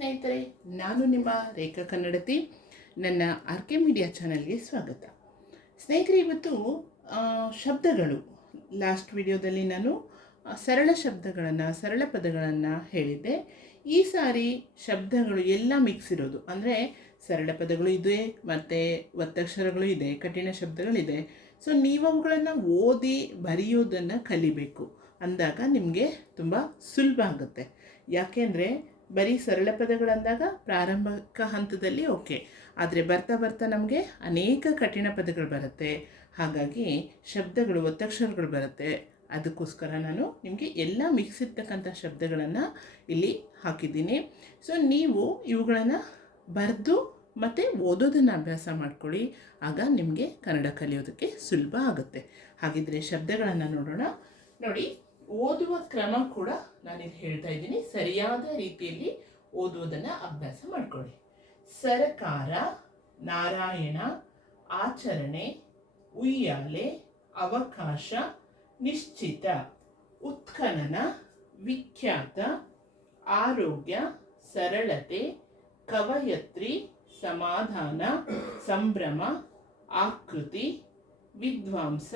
ಸ್ನೇಹಿತರೆ, ನಾನು ನಿಮ್ಮ ರೇಖಾ ಕನ್ನಡತಿ. ನನ್ನ ಆರ್.ಕೆ ಮೀಡಿಯಾ ಚಾನಲ್ಗೆ ಸ್ವಾಗತ. ಸ್ನೇಹಿತರೆ, ಇವತ್ತು ಶಬ್ದಗಳು, ಲಾಸ್ಟ್ ವಿಡಿಯೋದಲ್ಲಿ ನಾನು ಸರಳ ಶಬ್ದಗಳನ್ನು, ಸರಳ ಪದಗಳನ್ನು ಹೇಳಿದ್ದೆ. ಈ ಸಾರಿ ಶಬ್ದಗಳು ಎಲ್ಲ ಮಿಕ್ಸ್ ಇರೋದು, ಅಂದರೆ ಸರಳ ಪದಗಳು ಇದೆ ಮತ್ತು ಒತ್ತಕ್ಷರಗಳು ಇದೆ, ಕಠಿಣ ಶಬ್ದಗಳಿದೆ. ಸೊ ನೀವು ಅವುಗಳನ್ನು ಓದಿ ಬರೆಯೋದನ್ನು ಕಲಿಬೇಕು ಅಂದಾಗ ನಿಮಗೆ ತುಂಬ ಸುಲಭ ಆಗುತ್ತೆ. ಯಾಕೆಂದರೆ ಬರೀ ಸರಳ ಪದಗಳಂದಾಗ ಪ್ರಾರಂಭಿಕ ಹಂತದಲ್ಲಿ ಓಕೆ, ಆದರೆ ಬರ್ತಾ ಬರ್ತಾ ನಮಗೆ ಅನೇಕ ಕಠಿಣ ಪದಗಳು ಬರುತ್ತೆ. ಹಾಗಾಗಿ ಶಬ್ದಗಳು, ಒತ್ತಕ್ಷರಗಳು ಬರುತ್ತೆ. ಅದಕ್ಕೋಸ್ಕರ ನಾನು ನಿಮಗೆ ಎಲ್ಲ ಮಿಕ್ಸ್ ಇರ್ತಕ್ಕಂಥ ಶಬ್ದಗಳನ್ನು ಇಲ್ಲಿ ಹಾಕಿದ್ದೀನಿ. ಸೊ ನೀವು ಇವುಗಳನ್ನು ಬರೆದು ಮತ್ತು ಓದೋದನ್ನು ಅಭ್ಯಾಸ ಮಾಡ್ಕೊಳ್ಳಿ. ಆಗ ನಿಮಗೆ ಕನ್ನಡ ಕಲಿಯೋದಕ್ಕೆ ಸುಲಭ ಆಗುತ್ತೆ. ಹಾಗಿದ್ರೆ ಶಬ್ದಗಳನ್ನು ನೋಡೋಣ. ನೋಡಿ, ಓದುವ ಕ್ರಮ ಕೂಡ ನಾನಿಲ್ಲಿ ಹೇಳ್ತಾ ಇದ್ದೀನಿ. ಸರಿಯಾದ ರೀತಿಯಲ್ಲಿ ಓದುವುದನ್ನು ಅಭ್ಯಾಸ ಮಾಡ್ಕೊಳ್ಳಿ. ಸರಕಾರ, ನಾರಾಯಣ, ಆಚರಣೆ, ಉಯ್ಯಾಲೆ, ಅವಕಾಶ, ನಿಶ್ಚಿತ, ಉತ್ಖನನ, ವಿಖ್ಯಾತ, ಆರೋಗ್ಯ, ಸರಳತೆ, ಕವಯತ್ರಿ, ಸಮಾಧಾನ, ಸಂಭ್ರಮ, ಆಕೃತಿ, ವಿದ್ವಾಂಸ,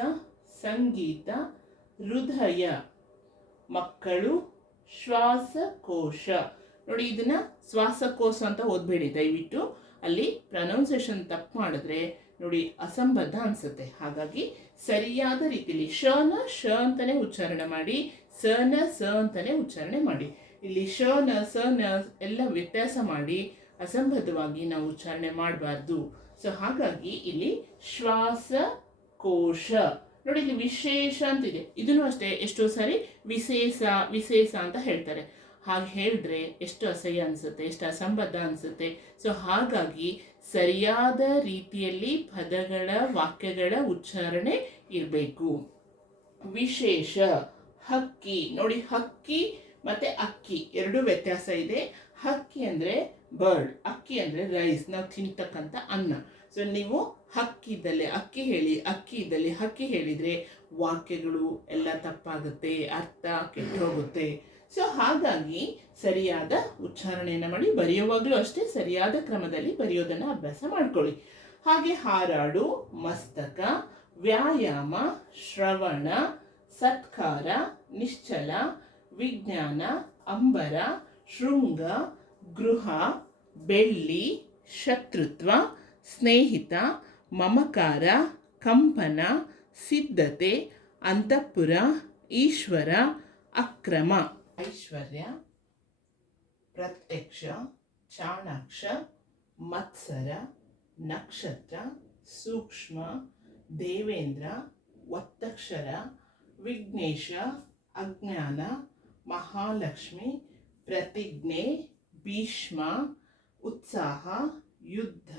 ಸಂಗೀತ, ಹೃದಯ, ಮಕ್ಕಳು, ಶ್ವಾಸಕೋಶ. ನೋಡಿ, ಇದನ್ನ ಶ್ವಾಸಕೋಶ ಅಂತ ಓದಬೇಡಿ ದಯವಿಟ್ಟು. ಅಲ್ಲಿ ಪ್ರೊನೌನ್ಸಿಯೇಷನ್ ತಪ್ಪು ಮಾಡಿದ್ರೆ ನೋಡಿ ಅಸಂಬದ್ಧ ಅನಿಸುತ್ತೆ. ಹಾಗಾಗಿ ಸರಿಯಾದ ರೀತಿಯಲ್ಲಿ ಶನ ಶ ಅಂತಲೇ ಉಚ್ಚಾರಣೆ ಮಾಡಿ, ಸನ ಸ ಅಂತಲೇ ಉಚ್ಚಾರಣೆ ಮಾಡಿ. ಇಲ್ಲಿ ಶನ ಸನ ಎಲ್ಲ ವ್ಯತ್ಯಾಸ ಮಾಡಿ ಅಸಂಬದ್ಧವಾಗಿ ನಾವು ಉಚ್ಚಾರಣೆ ಮಾಡಬಾರ್ದು. ಸೊ ಹಾಗಾಗಿ ಇಲ್ಲಿ ಶ್ವಾಸಕೋಶ. ನೋಡಿ, ಇಲ್ಲಿ ವಿಶೇಷ ಅಂತಿದೆ, ಇದನ್ನು ಅಷ್ಟೇ ಎಷ್ಟೋ ಸಾರಿ ವಿಶೇಷ ವಿಶೇಷ ಅಂತ ಹೇಳ್ತಾರೆ. ಹಾಗೆ ಹೇಳಿದ್ರೆ ಎಷ್ಟು ಅಸಹ್ಯ ಅನಿಸುತ್ತೆ, ಎಷ್ಟು ಅಸಂಬದ್ಧ ಅನಿಸುತ್ತೆ. ಸೊ ಹಾಗಾಗಿ ಸರಿಯಾದ ರೀತಿಯಲ್ಲಿ ಪದಗಳ, ವಾಕ್ಯಗಳ ಉಚ್ಚಾರಣೆ ಇರಬೇಕು. ವಿಶೇಷ, ಹಕ್ಕಿ. ನೋಡಿ, ಹಕ್ಕಿ ಮತ್ತು ಅಕ್ಕಿ ಎರಡು ವ್ಯತ್ಯಾಸ ಇದೆ. ಹಕ್ಕಿ ಅಂದರೆ ಬರ್ಡ್, ಅಕ್ಕಿ ಅಂದರೆ ರೈಸ್, ನಾವು ತಿಂತಕ್ಕಂಥ ಅನ್ನ. ಸೊ ನೀವು ಹಕ್ಕಿ ಇದ್ದಲ್ಲಿ ಅಕ್ಕಿ ಹೇಳಿ, ಅಕ್ಕಿ ಇದ್ದಲ್ಲಿ ಹಕ್ಕಿ ಹೇಳಿದರೆ ವಾಕ್ಯಗಳು ಎಲ್ಲ ತಪ್ಪಾಗುತ್ತೆ, ಅರ್ಥ ಕೆಟ್ಟು ಹೋಗುತ್ತೆ. ಸೊ ಹಾಗಾಗಿ ಸರಿಯಾದ ಉಚ್ಚಾರಣೆಯನ್ನು ಮಾಡಿ, ಬರೆಯುವಾಗಲೂ ಅಷ್ಟೇ ಸರಿಯಾದ ಕ್ರಮದಲ್ಲಿ ಬರೆಯೋದನ್ನು ಅಭ್ಯಾಸ ಮಾಡ್ಕೊಳ್ಳಿ. ಹಾಗೆ ಹಾರಾಡು, ಮಸ್ತಕ, ವ್ಯಾಯಾಮ, ಶ್ರವಣ, ಸತ್ಕಾರ, ನಿಶ್ಚಲ, ವಿಜ್ಞಾನ, ಅಂಬರ, ಶೃಂಗ, ಗೃಹ, ಬೆಳ್ಳಿ, ಶತ್ರುತ್ವ, ಸ್ನೇಹಿತ, ಮಮಕಾರ, ಕಂಪನ, ಸಿದ್ಧತೆ, ಅಂತಃಪುರ, ಈಶ್ವರ, ಅಕ್ರಮ. ಐಶ್ವರ್ಯ, ಪ್ರತ್ಯಕ್ಷ, ಚಾಣಾಕ್ಷ, ಮತ್ಸರ, ನಕ್ಷತ್ರ, ಸೂಕ್ಷ್ಮ, ದೇವೇಂದ್ರ, ಒತ್ತಕ್ಷರ, ವಿಘ್ನೇಶ, ಅಜ್ಞಾನ, ಮಹಾಲಕ್ಷ್ಮಿ, ಪ್ರತಿಜ್ಞೆ, ಭೀಷ್ಮ, ಉತ್ಸಾಹ, ಯುದ್ಧ,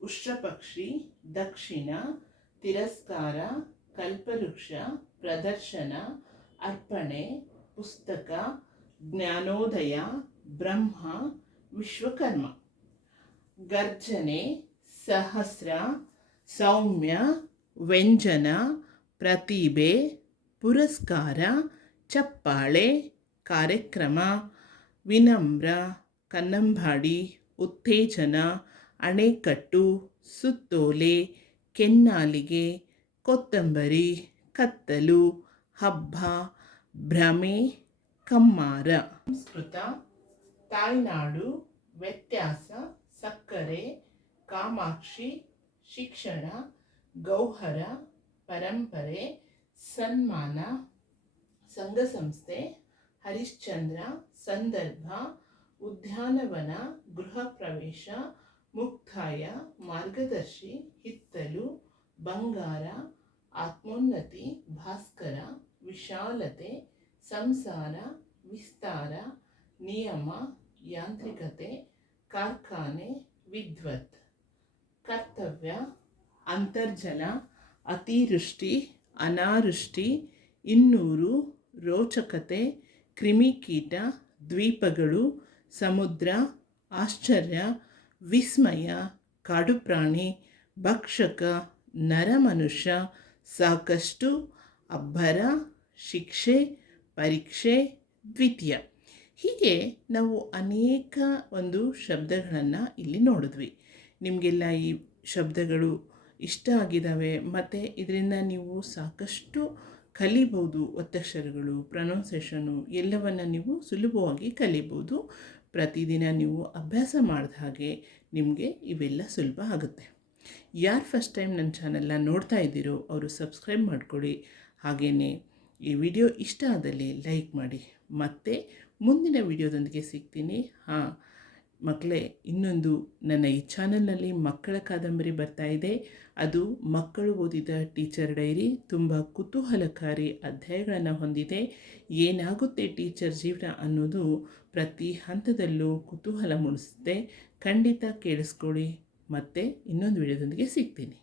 ಉಷ್ಟ್ರಪಕ್ಷಿ, ದಕ್ಷಿಣ, ತಿರಸ್ಕಾರ, ಕಲ್ಪವೃಕ್ಷ, ಪ್ರದರ್ಶನ, ಅರ್ಪಣೆ, ಪುಸ್ತಕ, ಜ್ಞಾನೋದಯ, ಬ್ರಹ್ಮ, ವಿಶ್ವಕರ್ಮ. ಗರ್ಜನೆ, ಸಹಸ್ರ, ಸೌಮ್ಯ, ವ್ಯಂಜನ, ಪ್ರತಿಭೆ, ಪುರಸ್ಕಾರ, ಚಪ್ಪಾಳೆ, ಕಾರ್ಯಕ್ರಮ, ವಿನಮ್ರ, ಕನ್ನಂಬಾಡಿ, ಉತ್ತೇಜನ, ಅಣೆಕಟ್ಟು, ಸುತ್ತೋಲೆ, ಕೆನ್ನಾಲಿಗೆ, ಕೊತ್ತಂಬರಿ, ಕತ್ತಲು, ಹಬ್ಬ, ಭ್ರಮೆ, ಕಮ್ಮಾರ. ಸಂಸ್ಕೃತ, ತಾಯ್ನಾಡು, ವ್ಯತ್ಯಾಸ, ಸಕ್ಕರೆ, ಕಾಮಾಕ್ಷಿ, ಶಿಕ್ಷಣ, ಗೌಹರ, ಪರಂಪರೆ, ಸನ್ಮಾನ, ಸಂಘಸಂಸ್ಥೆ, ಹರಿಶ್ಚಂದ್ರ, ಸಂದರ್ಭ, ಉದ್ಯಾನವನ, ಗೃಹ ಪ್ರವೇಶ, ಮುಕ್ತಾಯ, ಮಾರ್ಗದರ್ಶಿ, ಹಿತ್ತಲು, ಬಂಗಾರ, ಆತ್ಮೋನ್ನತಿ, ಭಾಸ್ಕರ, ವಿಶಾಲತೆ, ಸಂಸಾರ, ವಿಸ್ತಾರ, ನಿಯಮ, ಯಾಂತ್ರಿಕತೆ, ಕಾರ್ಖಾನೆ, ವಿದ್ವತ್. ಕರ್ತವ್ಯ, ಅಂತರ್ಜಲ, ಅತಿವೃಷ್ಟಿ, ಅನಾವೃಷ್ಟಿ, ಇನ್ನೂರು, ರೋಚಕತೆ, ಕ್ರಿಮಿಕೀಟ, ದ್ವೀಪಗಳು, ಸಮುದ್ರ, ಆಶ್ಚರ್ಯ, ವಿಸ್ಮಯ, ಕಾಡುಪ್ರಾಣಿ, ಭಕ್ಷಕ, ನರಮನುಷ್ಯ, ಸಾಕಷ್ಟು, ಅಬ್ಬರ, ಶಿಕ್ಷೆ, ಪರೀಕ್ಷೆ, ದ್ವಿತೀಯ. ಹೀಗೆ ನಾವು ಅನೇಕ ಒಂದು ಶಬ್ದಗಳನ್ನು ಇಲ್ಲಿ ನೋಡಿದ್ವಿ. ನಿಮಗೆಲ್ಲ ಈ ಶಬ್ದಗಳು ಇಷ್ಟ ಆಗಿದ್ದಾವೆ ಮತ್ತು ಇದರಿಂದ ನೀವು ಸಾಕಷ್ಟು ಕಲಿಬೋದು. ಒತ್ತಕ್ಷರಗಳು, ಪ್ರೊನೌನ್ಸೇಷನು ಎಲ್ಲವನ್ನು ನೀವು ಸುಲಭವಾಗಿ ಕಲಿಬೋದು. ಪ್ರತಿದಿನ ನೀವು ಅಭ್ಯಾಸ ಮಾಡಿದ ಹಾಗೆ ನಿಮಗೆ ಇವೆಲ್ಲ ಸುಲಭ ಆಗುತ್ತೆ. ಯಾರು ಫಸ್ಟ್ ಟೈಮ್ ನನ್ನ ಚಾನಲ್ನ ನೋಡ್ತಾ ಇದ್ದೀರೋ ಅವರು ಸಬ್ಸ್ಕ್ರೈಬ್ ಮಾಡ್ಕೊಳ್ಳಿ. ಹಾಗೆಯೇ ಈ ವಿಡಿಯೋ ಇಷ್ಟ ಆದಲ್ಲಿ ಲೈಕ್ ಮಾಡಿ. ಮತ್ತೆ ಮುಂದಿನ ವಿಡಿಯೋದೊಂದಿಗೆ ಸಿಗ್ತೀನಿ. ಮಕ್ಕಳೇ, ಇನ್ನೊಂದು ನನ್ನ ಈ ಚಾನಲ್ನಲ್ಲಿ ಮಕ್ಕಳ ಕಾದಂಬರಿ ಬರ್ತಾ ಇದೆ. ಅದು ಮಕ್ಕಳು ಓದಿದ ಟೀಚರ್ ಡೈರಿ. ತುಂಬ ಕುತೂಹಲಕಾರಿ ಅಧ್ಯಾಯಗಳನ್ನು ಹೊಂದಿದೆ. ಏನಾಗುತ್ತೆ ಟೀಚರ್ ಜೀವನ ಅನ್ನೋದು ಪ್ರತಿ ಹಂತದಲ್ಲೂ ಕುತೂಹಲ ಮೂಡಿಸುತ್ತೆ. ಖಂಡಿತ ಕೇಳಿಸ್ಕೊಳ್ಳಿ. ಮತ್ತೆ ಇನ್ನೊಂದು ವಿಡಿಯೋದೊಂದಿಗೆ ಸಿಗ್ತೀನಿ.